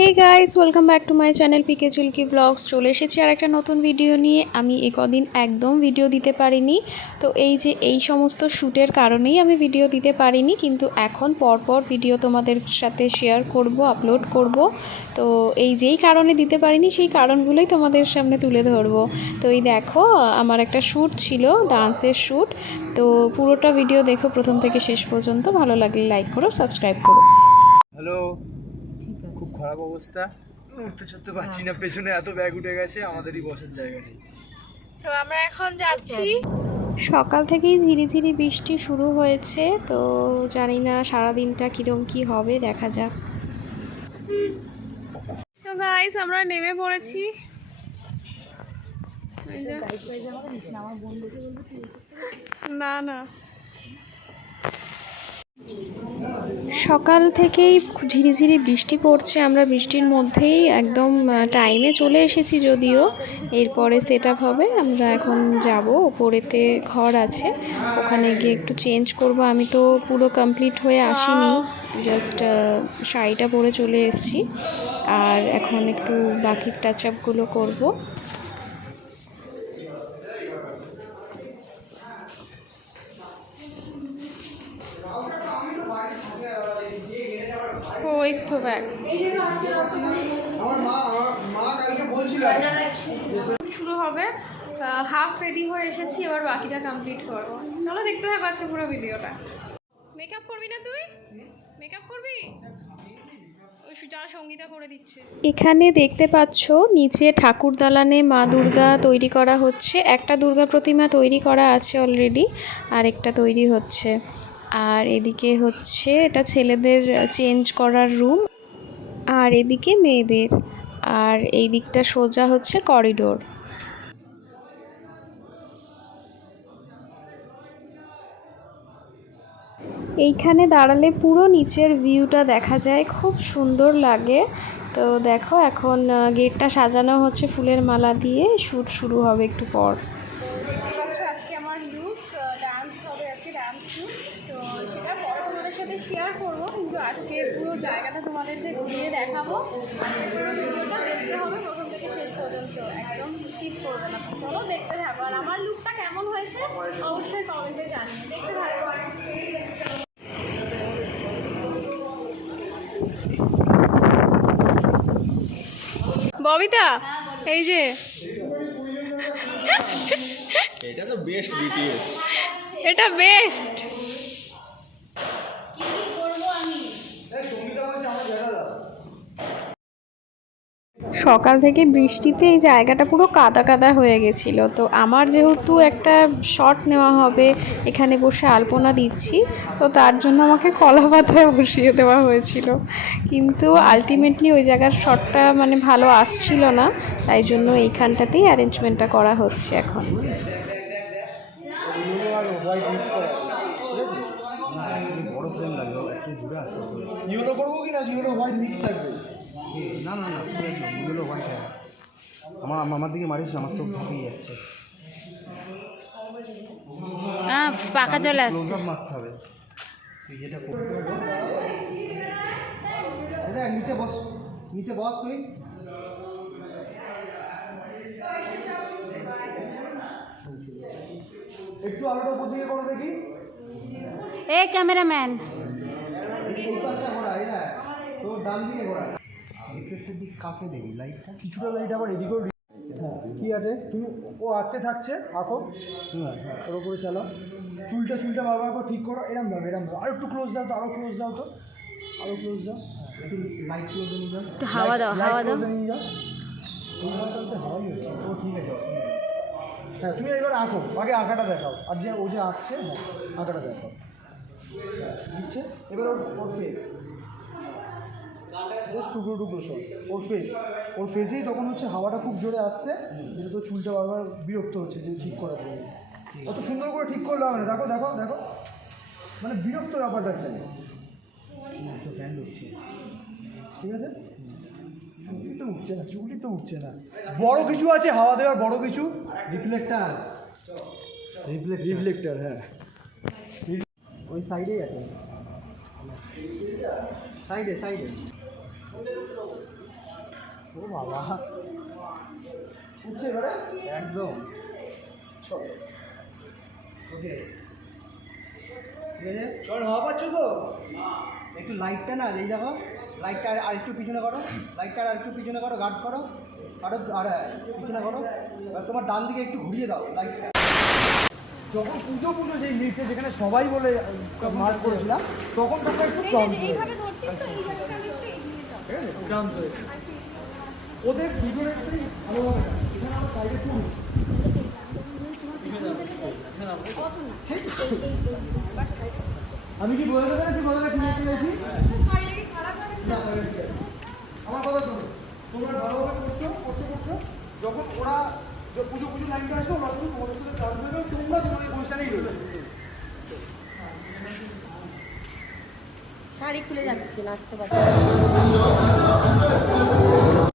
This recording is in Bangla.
Hey guys, welcome back to my channel PK Chulki vlogs. চলে এসেছি আর একটা নতুন ভিডিও নিয়ে। আমি কদিন একদম ভিডিও দিতে পারিনি, তো এই সমস্ত শ্যুটের কারণেই আমি ভিডিও দিতে পারিনি, কিন্তু এখন পরপর ভিডিও তোমাদের সাথে শেয়ার করব, আপলোড করব। তো যেই কারণে দিতে পারিনি সেই কারণগুলোই তোমাদের সামনে তুলে ধরবো। তো দেখো, আমার একটা শ্যুট ছিল, ডান্সের শ্যুট। তো পুরোটা ভিডিও দেখো প্রথম থেকে শেষ পর্যন্ত। ভালো লাগলে লাইক করো, সাবস্ক্রাইব করো। হ্যালো, খুব খারাপ অবস্থা, উঠতে চড়তে পারছি না, পেছনে এত ব্যাগ উঠে গেছে, আমাদেরই বসার জায়গা নেই। তো আমরা এখন যাচ্ছি। সকাল থেকেই ঝিরিঝিরি বৃষ্টি শুরু হয়েছে, তো জানি না সারাদিনটা কিরম কি হবে, দেখা যাক। তো গাইস, আমরা নেমে পড়েছি। না না, সকাল থেকেই ঝিরিঝিরি বৃষ্টি পড়ছে। আমরা বৃষ্টির মধ্যেই একদম টাইমে চলে এসেছি, যদিও এরপরে সেট আপ হবে। আমরা এখন যাব, ওপরেতে ঘর আছে, ওখানে গিয়ে একটু চেঞ্জ করব। আমি তো পুরো কমপ্লিট হয়ে আসিনি, জাস্ট শাড়িটা পরে চলে এসেছি, আর এখন একটু বাকি টাচ আপগুলো করবো। ওই তো ব্যাগ শুরু হবে। হাফ রেডি হয়ে এসেছি, এবার বাকিটা কমপ্লিট করবো। চলো দেখতে থাকো আজকে পুরো ভিডিওটা। মেকআপ করবি না তুই? মেকআপ করবি? ওই যা সঙ্গীতা করে দিচ্ছে। এখানে দেখতে পাচ্ছ নিচে ঠাকুর দালানে মা দুর্গা তৈরি করা হচ্ছে। একটা দুর্গা প্রতিমা তৈরি করা আছে অলরেডি, আর একটা তৈরি হচ্ছে। আর এদিকে হচ্ছে এটা ছেলেদের চেঞ্জ করার রুম, আর এদিকে মেয়েদের, আর এই দিকটা সোজা হচ্ছে করিডোর। এইখানে দাঁড়ালে পুরো নিচের ভিউটা দেখা যায়, খুব সুন্দর লাগে। তো দেখো, এখন গেটটা সাজানো হচ্ছে ফুলের মালা দিয়ে। শ্যুট শুরু হবে একটু পর। আজকে আমার লুক, ডান্স হবে আজকে, ডান্স শ্যুট। তো সেটা পরে তোমাদের সাথে শেয়ার করবো, কিন্তু আজকে পুরো জায়গাটা তোমাদের যে ঘুরিয়ে দেখাবো। পুরো ভিডিওটা দেখতে হবে প্রথম থেকে শেষ পর্যন্ত, একদম স্কিপ করবে না। চলো দেখতে থাকো, আর আমার লুকটা কেমন হয়েছে অবশ্যই কমেন্টে জানিয়ে। দেখতে থাকো। ববিতা, এই যে এটা তো বেস্ট বিটিএস, এটা বেস্ট। সকাল থেকে বৃষ্টিতে এই জায়গাটা পুরো কাদা কাদা হয়ে গেছিলো। তো আমার যেহেতু একটা শট নেওয়া হবে, এখানে বসে আলপনা দিচ্ছি, তো তার জন্য আমাকে কলা পাতায় বসিয়ে দেওয়া হয়েছিল, কিন্তু আলটিমেটলি ওই জায়গার শটটা মানে ভালো আসছিল না, তাই জন্য এইখানটাতেই অ্যারেঞ্জমেন্টটা করা হচ্ছে এখন। ইউনো করবো কি না, ইউনো হোয়াইট মিক্স থাকবে? না না না, ইয়েলো হোয়াইট হয়। আমার দিকে মারিস, আমার চোখ ঢুকিয়ে যাচ্ছে। পাখা চলে আসছে, ক্লোজ আপ মারতে হবে। তুই যেটা করতে হবে, নিচে বস, নিচে বস তুই। একটু আলোটা উপর দিকে করো দেখি। এ ক্যামেরাম্যান, এই পাশটা ঘোরা, তোর ডান দিকে ঘোরা। রিফ্লেক্টের দিক কাকে দেবি লাইটটা? কিছুটা লাইট আবার এদিকেও। হ্যাঁ, কি আছে, তুমি ও আঁকতে থাকছে, আঁকো। হ্যাঁ, ওর উপরে চালাও। চুলটা বাবা আঁকো, ঠিক করো, এরম ভাবে। আর একটু ক্লোজ যাও তো, আরও ক্লোজ যাও তো, আরও ক্লোজ যাও। একটু লাইট ক্লোজে নিয়ে যাও, একটু হাওয়া দাও, হাওয়া দাও। নিয়ে যাও। এই মাথাতে হাওয়াই হচ্ছে। ও ঠিক আছে। হ্যাঁ, তুমি এবার আঁকো, আগে আঁকাটা দেখাও। আর যে ও যে আঁকছে, হ্যাঁ আঁকাটা দেখাও। দিচ্ছে এবার ওর ফেস, জাস্ট টুকরো সব ওর ফেসেই তখন হচ্ছে হাওয়াটা খুব জোরে আসছে, যেটা তো চুলটা বারবার বিরক্ত হচ্ছে যে ঠিক করার জন্য। অত সুন্দর করে ঠিক করলে হবে না, দেখো দেখো দেখো, মানে বিরক্ত ব্যাপারটা চাই। ফ্যান ঢুকছে, ঠিক আছে, চুলই তো উঠছে না। বড় কিছু আছে হাওয়া দেওয়ার, বড় কিছু রিফ্লেক্টার। রিফ্লেক্টার, হ্যাঁ ওই সাইডেই আছে, সাইডে। ও বাবা উঠছে এবারে একদম চল ওকে ঠিক আছে চল হাওয়া পাচ্ছ তো একটু লাইটটা না এই দেখো লাইটটা আর একটু পিছনে করো লাইটটা আর একটু পিছনে করো গার্ড করো আর পিছনে করো এবার তোমার ডান দিকে একটু ঘুরিয়ে দাও লাইটটা যখন পুজো যেই মিটে যেখানে সবাই বলে মার করেছিলাম তখন তারপর একটু এই কম যে এইভাবে ধরছিস তো এই জায়গাটা আমি একটু এগিয়ে যাবো। ঠিক আছে ডান্স হয়ে ওদের ভিডিওটা একটু ভালোভাবে না। এখানে আমার সাইডে টুল আমি কি বলে দেবেন কি বলে ঠিক আছে শাড়িটা কি খারাপ হবে? না ঠিক আছে। আমার কথা শোনো তোমরা ভালোভাবে করছো যখন ওরা যে পুজো লাইনটা আসবে ওরা শুধু তোমাদের সাথে কাজ করবে তোমরা তোমাদের পয়সাটাই রয়েছে শাড়ি খুলে যাচ্ছে নাচতে পারছি